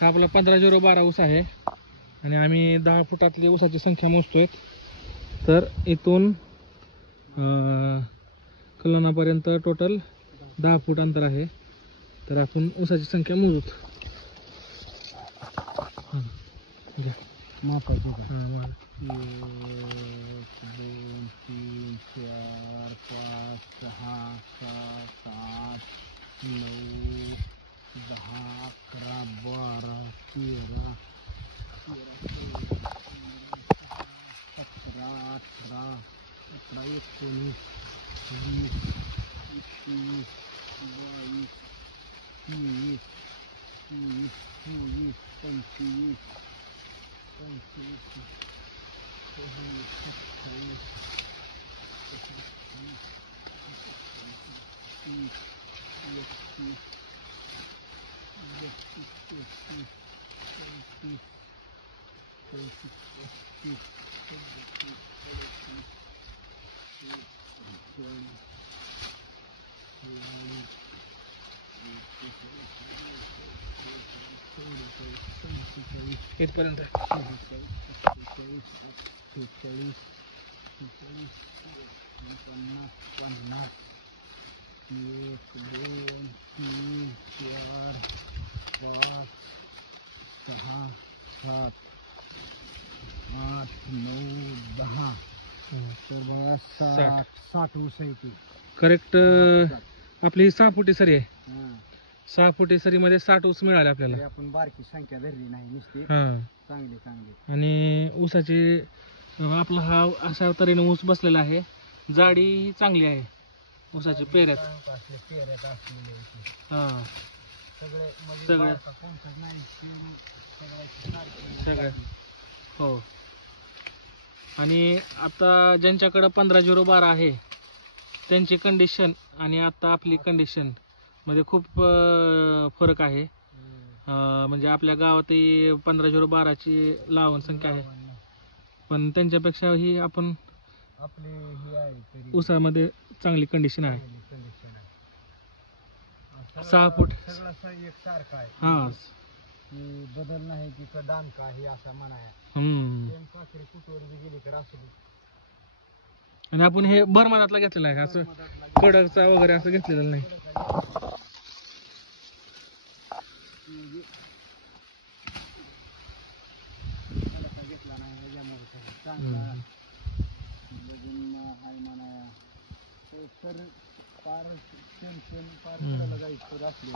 हा आपला 15-0-12 ऊस आहे आणि आम्ही 10 फुटातली ऊसाची संख्या मोजतोय. तर इथून कलोनापर्यंत टोटल 10 फूट अंतर आहे. तर आपण ऊसाची संख्या मोजू. मापायची का? 1 2 3 4 5 6 7 8 9 10 11 12 13 17 18 19 20 21 22 23 24 25 इथपर्यंत. 60 ऊस आहे ती. करेक्ट. आपली 6 फुटी सरी आहे. हां. 6 फुटी सरीमध्ये 60 ऊस मिळाले आपल्याला. तरी आपण बारकी संख्या धरली नाही नुसती. हां. चांगली. आणि ऊसाची आपला हा अशा तऱ्हेने ऊस बसलेला आहे. जाडी ही चांगली आहे ऊसाची पेऱ्यात. हां. सगळे सगळे हो. आणि आता ज्यांच्याकडं 15-0-12 आहे त्यांची कंडिशन आणि आता आपली कंडिशन मध्ये खूप फरक आहे. म्हणजे आपल्या गावातही 15-0-12ची लावण संख्या आहे, पण त्यांच्यापेक्षा ही आपण आपली ही आहे ऊसामध्ये चांगली कंडिशन आहे. 6 फूट सगळं एकसारखं आहे. हां. की बदल नाही की दान का हे असा म्हणाय. काकरी कुठवर बी गेली तर असू दे. आणि आपण हे भरमनातला घेतलेला आहे, असं कडकचा वगैरे असं घेतलेलं नाही. घेतला नाही ह्याच्यामुळे चांगला हाय म्हणा तर पार टेन्शन पार जायचं असले.